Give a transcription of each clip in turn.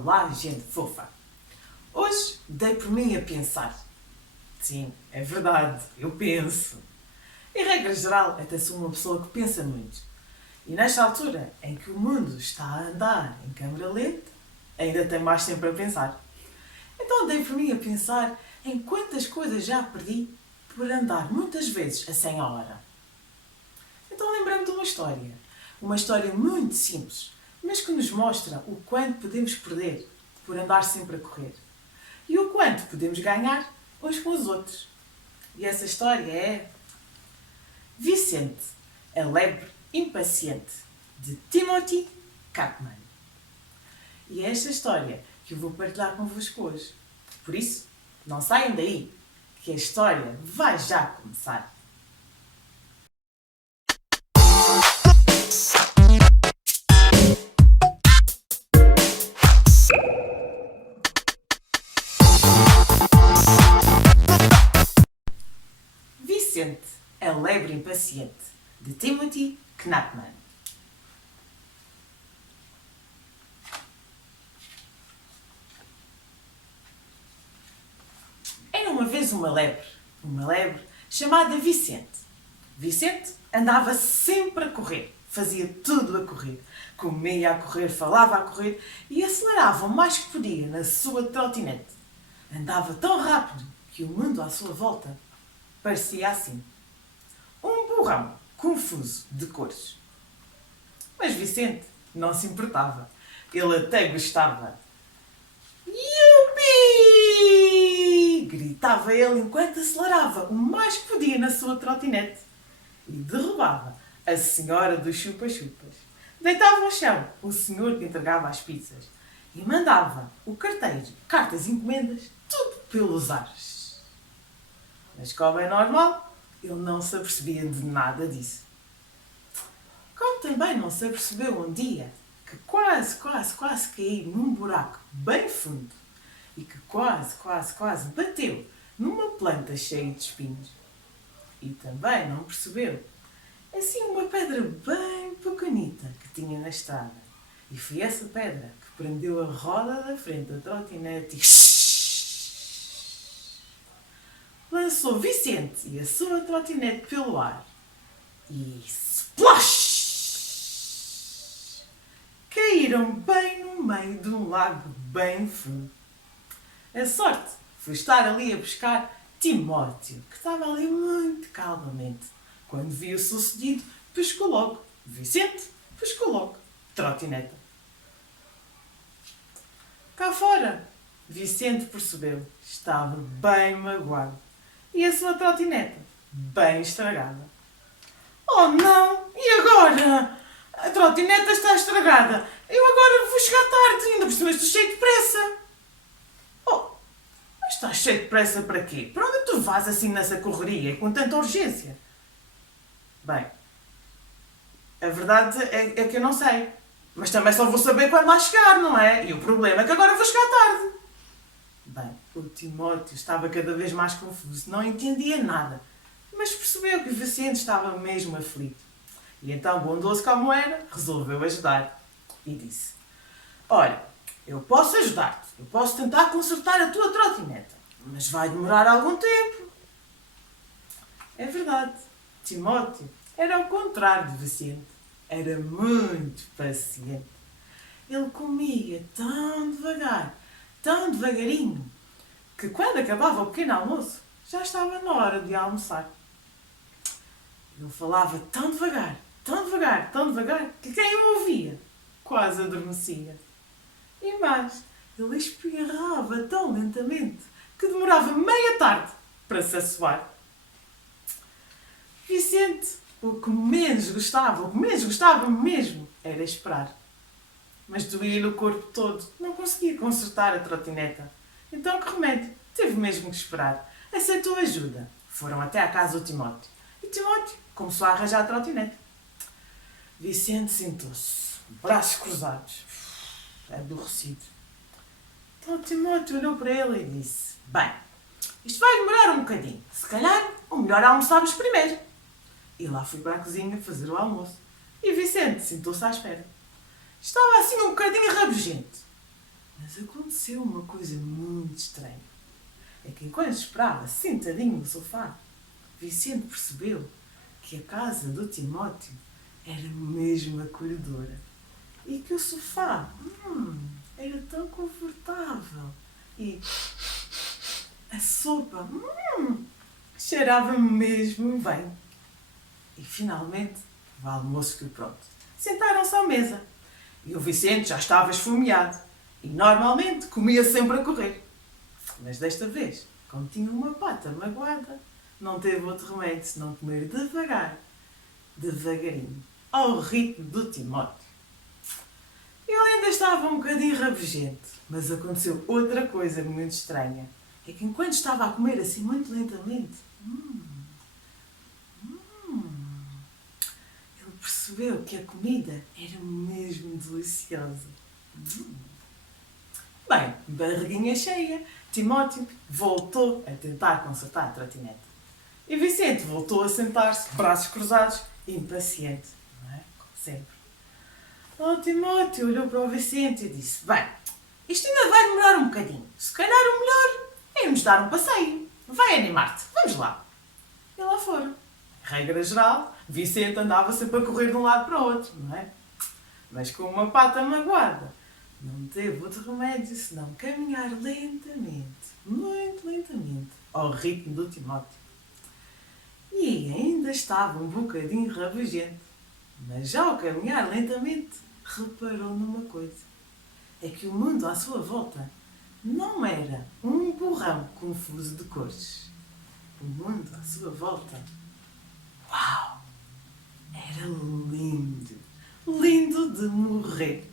Olá, gente fofa! Hoje dei por mim a pensar. Sim, é verdade, eu penso. Em regra geral, até sou uma pessoa que pensa muito. E nesta altura em que o mundo está a andar em câmera lenta, ainda tem mais tempo a pensar. Então dei por mim a pensar em quantas coisas já perdi por andar muitas vezes a 100 a hora. Então lembrei-me de uma história. Uma história muito simples, mas que nos mostra o quanto podemos perder por andar sempre a correr. E o quanto podemos ganhar uns com os outros. E essa história é Vicente, a lebre impaciente, de Timothy Chapman. E é esta história que eu vou partilhar convosco hoje. Por isso, não saiam daí, que a história vai já começar. Vicente, a lebre impaciente, de Timothy Chapman. Era uma vez uma lebre chamada Vicente. Vicente andava sempre a correr, fazia tudo a correr. Comia a correr, falava a correr e acelerava o mais que podia na sua trotinete. Andava tão rápido que o mundo à sua volta parecia assim. Um borrão confuso de cores. Mas Vicente não se importava. Ele até gostava. Yupi! Gritava ele enquanto acelerava o mais que podia na sua trotinete. E derrubava a senhora dos chupa-chupas. Deitava ao chão o senhor que entregava as pizzas. E mandava o carteiro, cartas e encomendas, tudo pelos ares. Mas como é normal, ele não se apercebia de nada disso. Como também não se apercebeu um dia que quase caí num buraco bem fundo e que quase bateu numa planta cheia de espinhos. E também não percebeu assim uma pedra bem pequenita que tinha na estrada. E foi essa pedra que prendeu a roda da frente da trotinete e lançou Vicente e a sua trotinete pelo ar. E splash! Caíram bem no meio de um lago bem fundo. A sorte foi estar ali a buscar Timóteo, que estava ali muito calmamente. Quando viu o sucedido, pescou logo. Vicente pescou logo. Trotineta. Cá fora, Vicente percebeu. Estava bem magoado. E a sua trotineta, bem estragada. Oh não! E agora? A trotineta está estragada. Eu agora vou chegar tarde. Ainda por cima estou cheio de pressa. Oh, mas estás cheio de pressa para quê? Para onde tu vais assim nessa correria e com tanta urgência? Bem, a verdade é que eu não sei. Mas também só vou saber quando lá chegar, não é? E o problema é que agora vou chegar tarde. Bem, o Timóteo estava cada vez mais confuso. Não entendia nada. Mas percebeu que o Vicente estava mesmo aflito. E então, bondoso como era, resolveu ajudar. E disse: olha, eu posso ajudar-te. Eu posso tentar consertar a tua trotineta. Mas vai demorar algum tempo. É verdade. Timóteo era o contrário de Vicente. Era muito paciente. Ele comia tão devagar, tão devagarinho, que quando acabava o pequeno almoço, já estava na hora de almoçar. Ele falava tão devagar, que quem o ouvia quase adormecia. E mais, ele espirrava tão lentamente que demorava meia tarde para se assoar. Vicente, o que menos gostava mesmo, era esperar. Mas doía-lhe o corpo todo, não conseguia consertar a trotineta. Então, que remédio? Teve mesmo que esperar. Aceitou ajuda. Foram até à casa do Timóteo. E Timóteo começou a arranjar a trotinete. Vicente sentou-se, braços cruzados, aborrecido. Então Timóteo olhou para ele e disse: bem, isto vai demorar um bocadinho. Se calhar, o melhor é almoçarmos primeiro. E lá fui para a cozinha fazer o almoço. E Vicente sentou-se à espera. Estava assim um bocadinho rabugento. Mas aconteceu uma coisa muito estranha. É que enquanto esperava, sentadinho no sofá, Vicente percebeu que a casa do Timóteo era mesmo acolhedora e que o sofá era tão confortável e a sopa cheirava mesmo bem. E finalmente o almoço ficou pronto. Sentaram-se à mesa e o Vicente já estava esfomeado e normalmente comia sempre a correr. Mas desta vez, como tinha uma pata magoada, não teve outro remédio senão comer devagar, devagarinho, ao ritmo do Timóteo. Ele ainda estava um bocadinho rabugento, mas aconteceu outra coisa muito estranha. É que enquanto estava a comer assim muito lentamente, ele percebeu que a comida era mesmo deliciosa. Bem, barriguinha cheia, Timóteo voltou a tentar consertar a trotinete. E Vicente voltou a sentar-se, braços cruzados, impaciente, não é? Como sempre. Timóteo olhou para o Vicente e disse: bem, isto ainda vai demorar um bocadinho. Se calhar o melhor é irmos dar um passeio. Vai animar-te, vamos lá. E lá foram. Regra geral, Vicente andava sempre a correr de um lado para o outro, não é? Mas com uma pata magoada, não teve outro remédio senão caminhar lentamente, muito lentamente, ao ritmo do Timóteo. E ainda estava um bocadinho rabugento, mas já ao caminhar lentamente, reparou numa coisa. É que o mundo à sua volta não era um borrão confuso de cores. O mundo à sua volta, uau, era lindo, lindo de morrer.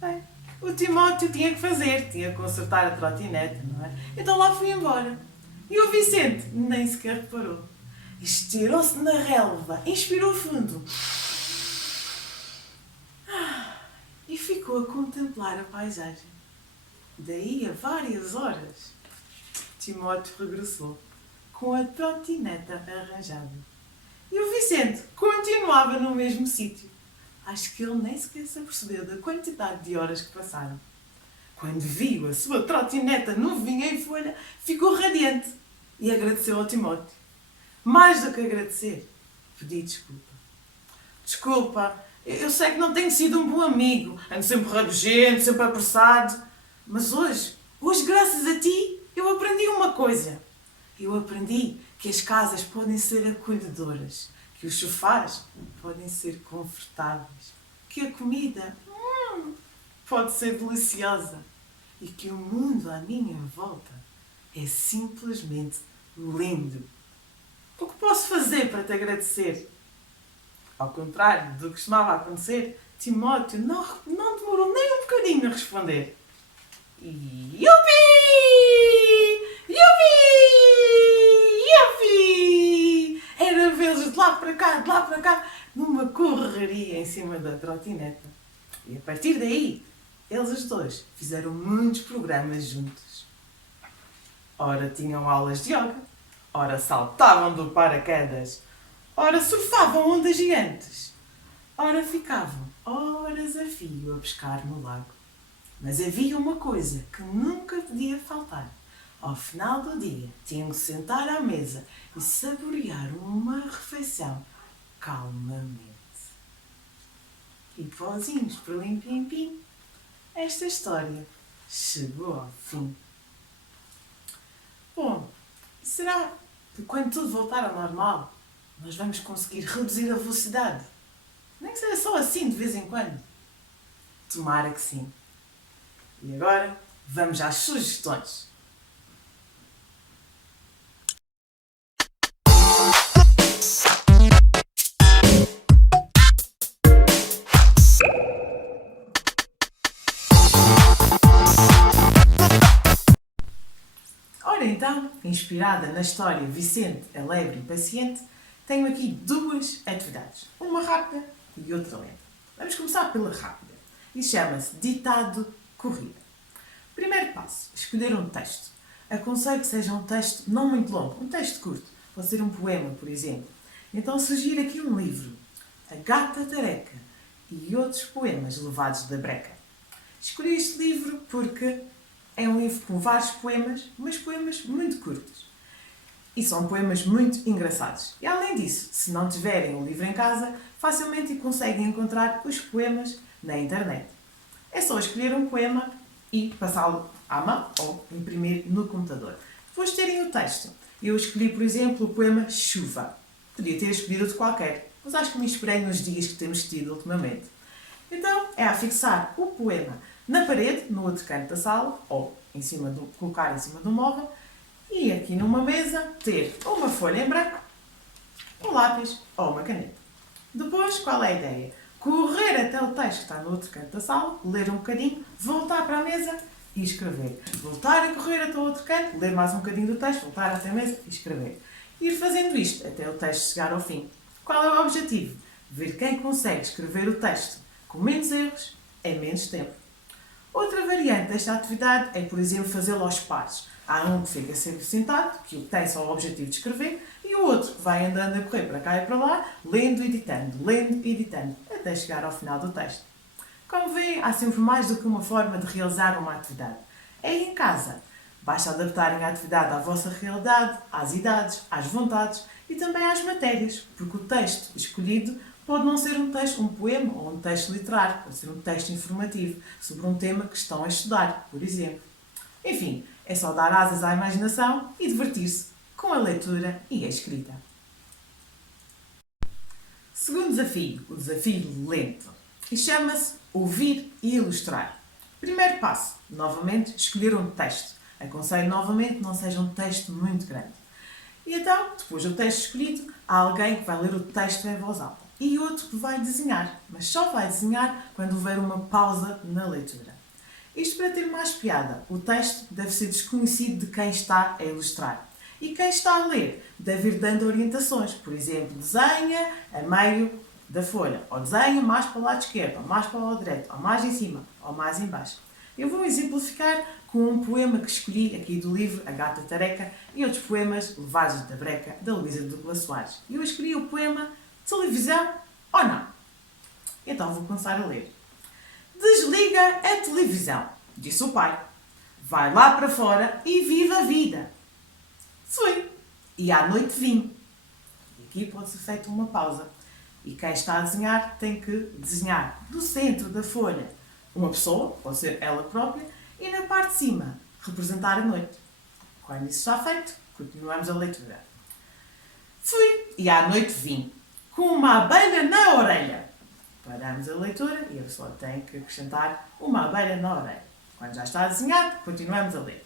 Bem, o Timóteo tinha que fazer, tinha que consertar a trotinete, não é? Então lá fui embora. E o Vicente nem sequer reparou. Estirou-se na relva, inspirou fundo e ficou a contemplar a paisagem. Daí a várias horas, Timóteo regressou com a trotineta arranjada. E o Vicente continuava no mesmo sítio. Acho que ele nem sequer se apercebeu da quantidade de horas que passaram. Quando viu a sua trotineta novinha em folha, ficou radiante e agradeceu ao Timóteo. Mais do que agradecer, pedi desculpa. Desculpa, eu sei que não tenho sido um bom amigo, ando sempre rabugento, sempre apressado, mas hoje, graças a ti, eu aprendi uma coisa. Eu aprendi que as casas podem ser acolhedoras, que os sofás podem ser confortáveis, que a comida pode ser deliciosa e que o mundo à minha volta é simplesmente lindo. O que posso fazer para te agradecer? Ao contrário do que costumava acontecer, Timóteo não demorou nem um bocadinho a responder. Yupi! Yupi! Yupi! Era vê-los de lá para cá, numa correria em cima da trotineta. E a partir daí, eles os dois fizeram muitos programas juntos. Ora tinham aulas de yoga, ora saltavam do paraquedas, ora surfavam ondas gigantes, ora ficavam horas a fio a pescar no lago. Mas havia uma coisa que nunca podia faltar. Ao final do dia, tinham que sentar à mesa e saborear uma refeição calmamente. E pozinhos para lim-pim-pim, esta história chegou ao fim. Bom, será que quando tudo voltar ao normal, nós vamos conseguir reduzir a velocidade? Nem que seja só assim de vez em quando. Tomara que sim. E agora, vamos às sugestões. Ora então, inspirada na história Vicente, Alegre e Paciente, tenho aqui duas atividades. Uma rápida e outra lenta. Vamos começar pela rápida. E chama-se Ditado Corrida. Primeiro passo, escolher um texto. Aconselho que seja um texto não muito longo, um texto curto. Pode ser um poema, por exemplo. Então sugiro aqui um livro, A Gata Tareca e outros poemas levados da breca. Escolhi este livro porque é um livro com vários poemas, mas poemas muito curtos. E são poemas muito engraçados. E além disso, se não tiverem o livro em casa, facilmente conseguem encontrar os poemas na internet. É só escolher um poema e passá-lo à mão ou imprimir no computador. Depois de terem o texto. Eu escolhi, por exemplo, o poema Chuva. Podia ter escolhido outro qualquer, mas acho que me inspirei nos dias que temos tido ultimamente. Então, é a fixar o poema na parede, no outro canto da sala, ou colocar em cima do móvel, e aqui numa mesa ter uma folha em branco, um lápis ou uma caneta. Depois, qual é a ideia? Correr até o texto que está no outro canto da sala, ler um bocadinho, voltar para a mesa e escrever. Voltar a correr até o outro canto, ler mais um bocadinho do texto, voltar até a mesa e escrever. Ir fazendo isto até o texto chegar ao fim. Qual é o objetivo? Ver quem consegue escrever o texto com menos erros em menos tempo. Outra variante desta atividade é, por exemplo, fazê-lo aos pares. Há um que fica sempre sentado, que tem só o objetivo de escrever, e o outro que vai andando a correr para cá e para lá, lendo e editando, até chegar ao final do texto. Como veem, há sempre mais do que uma forma de realizar uma atividade. É em casa. Basta adaptarem a atividade à vossa realidade, às idades, às vontades e também às matérias, porque o texto escolhido pode não ser um texto, um poema ou um texto literário, pode ser um texto informativo sobre um tema que estão a estudar, por exemplo. Enfim, é só dar asas à imaginação e divertir-se com a leitura e a escrita. Segundo desafio, o desafio lento, e chama-se Ouvir e Ilustrar. Primeiro passo, novamente, escolher um texto. Aconselho novamente que não seja um texto muito grande. E então, depois do texto escolhido, há alguém que vai ler o texto em voz alta e outro que vai desenhar, mas só vai desenhar quando houver uma pausa na leitura. Isto para ter mais piada, o texto deve ser desconhecido de quem está a ilustrar. E quem está a ler deve ir dando orientações. Por exemplo, desenha a meio da folha, ou desenha mais para o lado esquerdo, ou mais para o lado direito, ou mais em cima, ou mais em baixo. Eu vou exemplificar com um poema que escolhi aqui do livro A Gata Tareca e outros poemas levados da breca da Luísa Douglas Soares. Eu escolhi o poema Televisão ou Não? Então vou começar a ler. Desliga a televisão, disse o pai. Vai lá para fora e viva a vida. Fui. E à noite vim. E aqui pode ser feita uma pausa. E quem está a desenhar tem que desenhar do centro da folha uma pessoa, pode ser ela própria, e na parte de cima representar a noite. Quando isso está feito, continuamos a leitura. Fui e à noite vim, com uma abelha na orelha. Paramos a leitura e a pessoa tem que acrescentar uma abelha na orelha. Quando já está desenhado, continuamos a ler.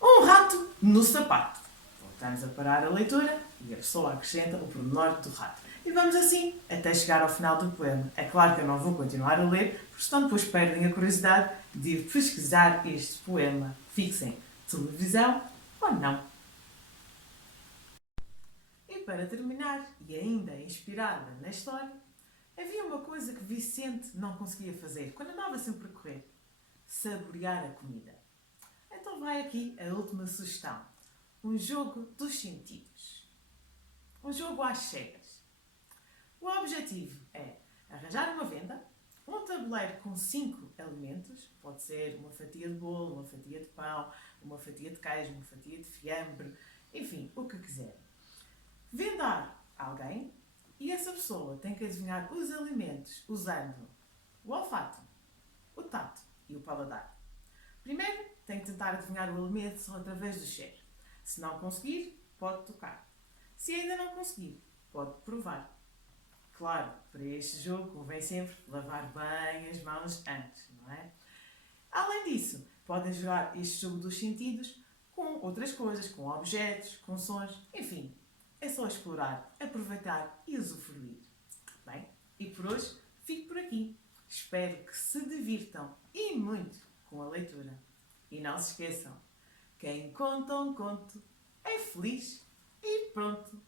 Um rato no sapato. Voltamos a parar a leitura e a pessoa acrescenta o pormenor do rato. E vamos assim até chegar ao final do poema. É claro que eu não vou continuar a ler, porque senão depois perdem a curiosidade de ir pesquisar este poema. Fixem televisão ou não. E para terminar, e ainda inspirada na história, havia uma coisa que Vicente não conseguia fazer quando andava sempre a correr: saborear a comida. Então vai aqui a última sugestão. Um jogo dos sentidos. Um jogo às cegas. O objetivo é arranjar uma venda, um tabuleiro com 5 alimentos, pode ser uma fatia de bolo, uma fatia de pão, uma fatia de queijo, uma fatia de fiambre, enfim, o que quiser. Vendar alguém e essa pessoa tem que adivinhar os alimentos usando o olfato, o tato e o paladar. Primeiro, tem que tentar adivinhar o alimento só através do cheiro. Se não conseguir, pode tocar. Se ainda não conseguir, pode provar. Claro, para este jogo convém sempre lavar bem as mãos antes, não é? Além disso, podem jogar este jogo dos sentidos com outras coisas, com objetos, com sons, enfim. É só explorar, aproveitar e usufruir. Bem, e por hoje fico por aqui. Espero que se divirtam e muito com a leitura. E não se esqueçam, quem conta um conto é feliz e pronto.